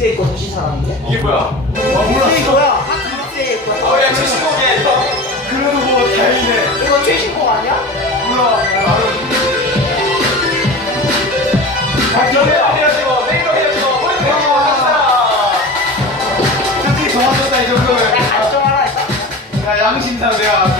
믹스에 있고 다시 사람인데? 이게 뭐야? 아 믹스에 몰랐어. 있고야. 하트 믹스에 있고. 어야 70곡이야 아, 이거. 그래도 뭐 다행이네. 이거 최신곡 아니야? 몰라. 나는. 아 연애야. 헤어지고 메이크업 헤어지고 머리 헤어지고 사람. 솔직히 좋았었다 이 정도면. 야, 안정하라 했다. 야 양심상 내가.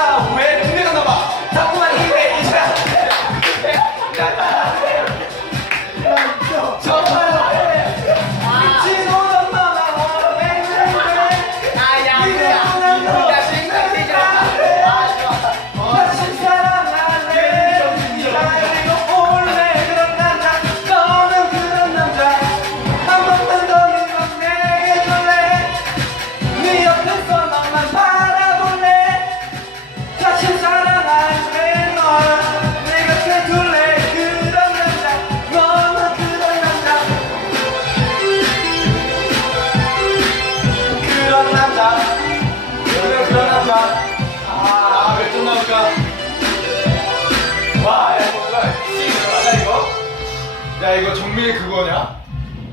Ah. 야 이거 정민이 그거냐?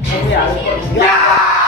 정민이 아닐 거야.